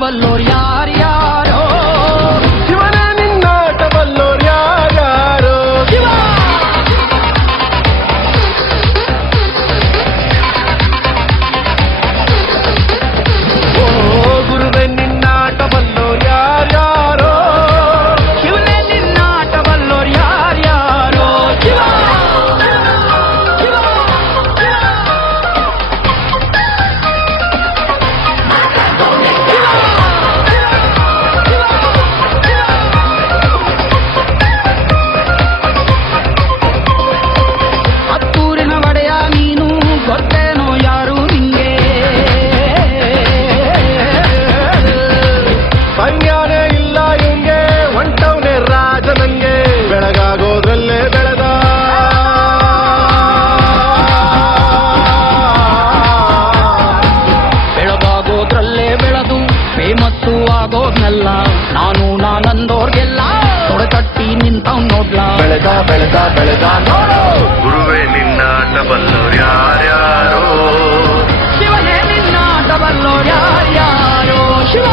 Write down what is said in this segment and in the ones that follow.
ಬಲ್ಲೋರ್ ಯಾರ್ಯಾರೋ ಶಿವನೇ ನಿನ್ನಾಟ ಬಲ್ಲೋರ್ ಯಾರ್ಯಾರೋ ಶಿವ ಓ ಗುರುವೆ ನಿನ್ನಾಟ ಬಲ್ಲೋರ್ ಯಾರ್ಯಾರೋ ಶಿವನೇ ನಿನ್ನಾಟ ಬಲ್ಲೋರ್ ಯಾರ್ಯಾರೋ ಶಿವ ಹತ್ತೂರಿನ ಒಡೆಯ ನೀನು ಗೊತ್ತೇನೋ ಯಾರು ನಿಂಗೆ ಸಂಜ್ಞಾನೇ ಇಲ್ಲ ಹಿಂಗೆ ಹೊಂಟವ್ನೆ ರಾಜ ನಂಗೆ ಬೆಳಗಾಗೋದ್ರಲ್ಲೇ ಬೆಳೆದ ಬೆಳಗಾಗೋದ್ರಲ್ಲೇ ಬೆಳೆದು ಫೇಮಸ್ಸು ಆಗೋದ್ನೆಲ್ಲ ನಾನಂದೋರ್ಗೆಲ್ಲ ತೊಡೆತಟ್ಟಿ ನಿಂತವ್ ನೋಡ್ಲಾ ಬೆಳೆದ ಬೆಳೆದ ಬೆಳೆದ ನೋಡು ಗುರುವೇ ನಿನ್ನಾಟ ಬಲ್ಲೋರ್ ಯಾರ್ಯಾರೋ ಶಿವನೇ ನಿನ್ನಾಟ ಬಲ್ಲೋರ್ ಯಾರ್ಯಾರೋ ಶಿವ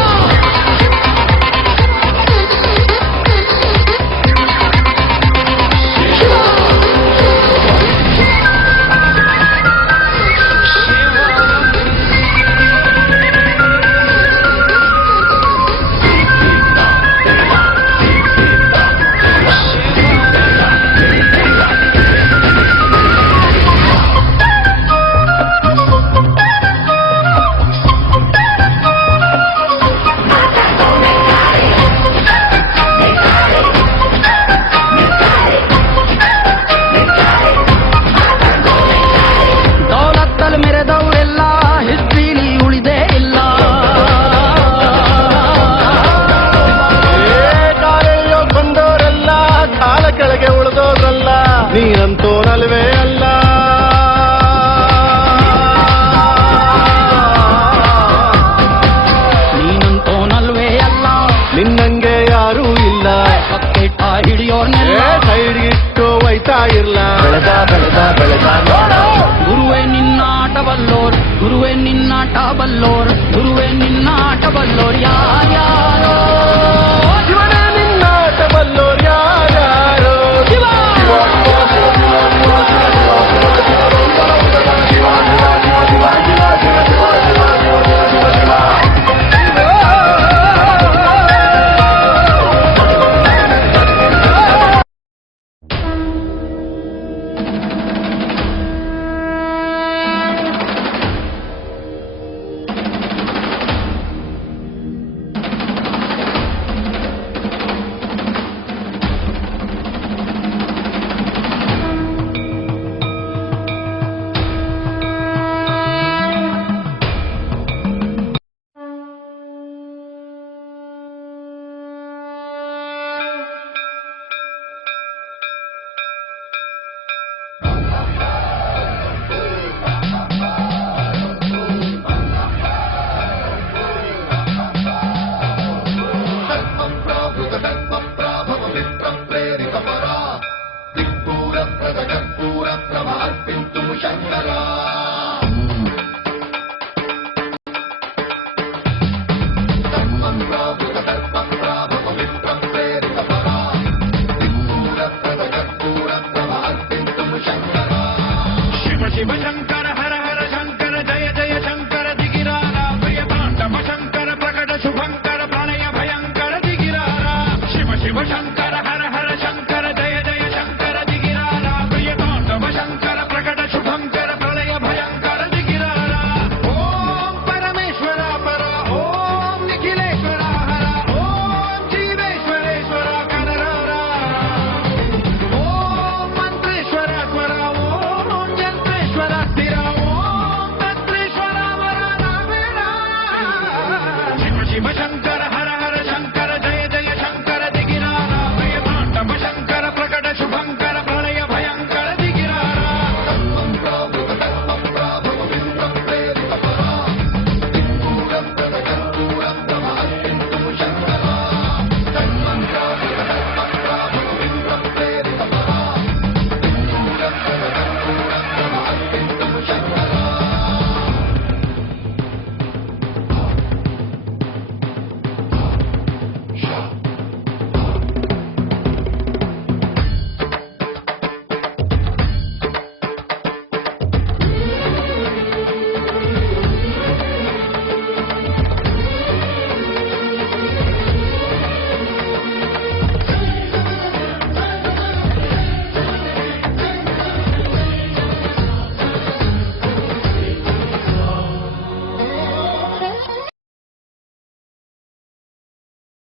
ದೌಲತ್ತಲ್ಲಿ ಮೆರೆದವರೆಲ್ಲ ಹಿಸ್ಟ್ರಿಲಿ ಉಳಿದೇ ಇಲ್ಲ ಕಾಲೆಯೋ ಬಂದವರೆಲ್ಲ ಕಾಲ ಕೆಳಗೆ ಉಳಿದೋದ್ರಲ್ಲ ನೀನಂತೂ ನಲ್ವೇ ಅಲ್ಲ ನೀನಂತೋ ನಲ್ವೇ ಅಲ್ಲ ನಿನ್ನಂಗೆ ಯಾರೂ ಇಲ್ಲ ಬಕೆಟ ಹಿಡಿಯೋರ್ನೆಲ್ಲ ಸೈಡ್ ಇಟ್ಟು ಒಯ್ತಾ ಇರ್ಲ ಬೆಳೆದ ಬೆಳೆದ ಬೆಳೆದ ನೋಡು ಗುರುವೇ ನಿನ್ನಾಟ ಬಲ್ಲೋರ್ ಗುರುವೇ ನಿನ್ನಾಟ ಬಲ್ಲೋರ್ ಗುರುವೇ ನಿನ್ನಾಟ ಬಲ್ಲೋರ್ ಯಾರ್ಯಾರೋ